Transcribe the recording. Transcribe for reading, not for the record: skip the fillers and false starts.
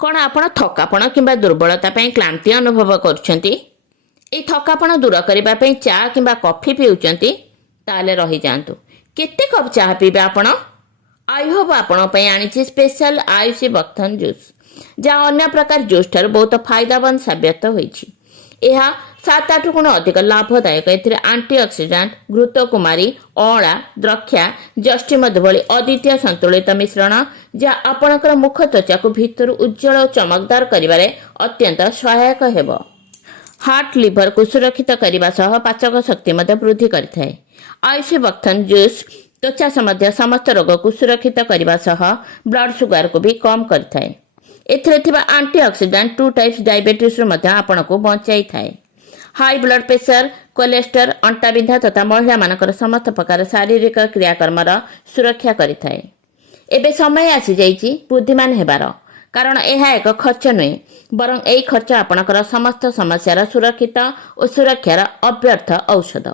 କ'ଣ ଆପଣ ଥକାପଣ କିମ୍ବା ଦୁର୍ବଳତା ପାଇଁ କ୍ଳାନ୍ତି ଅନୁଭବ କରୁଛନ୍ତି? ଏହି ଥକାପଣ ଦୂର କରିବା ପାଇଁ ଚା କିମ୍ବା କଫି ପିଉଛନ୍ତି? ତାହେଲେ ରହିଯାଆନ୍ତୁ। କେତେ କପ୍ ଚାହା ପିଇବେ ଆପଣ? ଆଇ ହୋପ୍ ଆପଣଙ୍କ ପାଇଁ ଆଣିଛି ସ୍ପେଶାଲ ଆୟୁଷୀ ବକ୍ଥନ ଜୁସ୍, ଯାହା ଅନ୍ୟ ପ୍ରକାର ଜୁସ୍ ଠାରୁ ବହୁତ ଫାଇଦାବାନ ସାବ୍ୟସ୍ତ ହୋଇଛି। ଏହା 7-8 ଗୁଣ ଅଧିକ ଲାଭଦାୟକ। ଏଥିରେ ଆଣ୍ଟିଅକ୍ସିଡାଣ୍ଟ, ଘୃତକୁମାରୀ, ଅଁଳା, ଦ୍ରକ୍ଷା, ଜଷ୍ଟିମଧୁ ଭଳି ଅଦ୍ୱିତୀୟ ସନ୍ତୁଳିତ ମିଶ୍ରଣ, ଯାହା ଆପଣଙ୍କର ମୁଖ ତ୍ୱଚାକୁ ଭିତରୁ ଉଜ୍ଜଳ ଓ ଚମକଦାର କରିବାରେ ଅତ୍ୟନ୍ତ ସହାୟକ ହେବ। ହାର୍ଟ ଲିଭରକୁ ସୁରକ୍ଷିତ କରିବା ସହ ପାଚକ ଶକ୍ତି ମଧ୍ୟ ବୃଦ୍ଧି କରିଥାଏ। ଆୟୁଷୀ ବକ୍ଥନ ଜୁସ୍ ତ୍ୱଚା ସମ୍ବନ୍ଧୀୟ ସମସ୍ତ ରୋଗକୁ ସୁରକ୍ଷିତ କରିବା ସହ ବ୍ଲଡ୍ ସୁଗାରକୁ ବି କମ୍ କରିଥାଏ। ଏଥିରେ ଥିବା ଆଣ୍ଟିଅକ୍ସିଡାଣ୍ଟ 2 ଟାଇପ୍ସ ଡାଇବେଟିସ୍ରୁ ମଧ୍ୟ ଆପଣଙ୍କୁ ବଞ୍ଚାଇଥାଏ। ହାଇ ବ୍ଲଡ୍ ପ୍ରେସର, କୋଲେଷ୍ଟର, ଅଣ୍ଟାବିନ୍ଧା ତଥା ମହିଳାମାନଙ୍କର ସମସ୍ତ ପ୍ରକାର ଶାରୀରିକ କ୍ରିୟାକର୍ମର ସୁରକ୍ଷା କରିଥାଏ। ଏବେ ସମୟ ଆସିଯାଇଛି ବୁଦ୍ଧିମାନ ହେବାର, କାରଣ ଏହା ଏକ ଖର୍ଚ୍ଚ ନୁହେଁ, ବରଂ ଏହି ଖର୍ଚ୍ଚ ଆପଣଙ୍କର ସମସ୍ତ ସମସ୍ୟାର ସୁରକ୍ଷିତ ଓ ସୁରକ୍ଷାର ଅବ୍ୟର୍ଥ ଔଷଧ।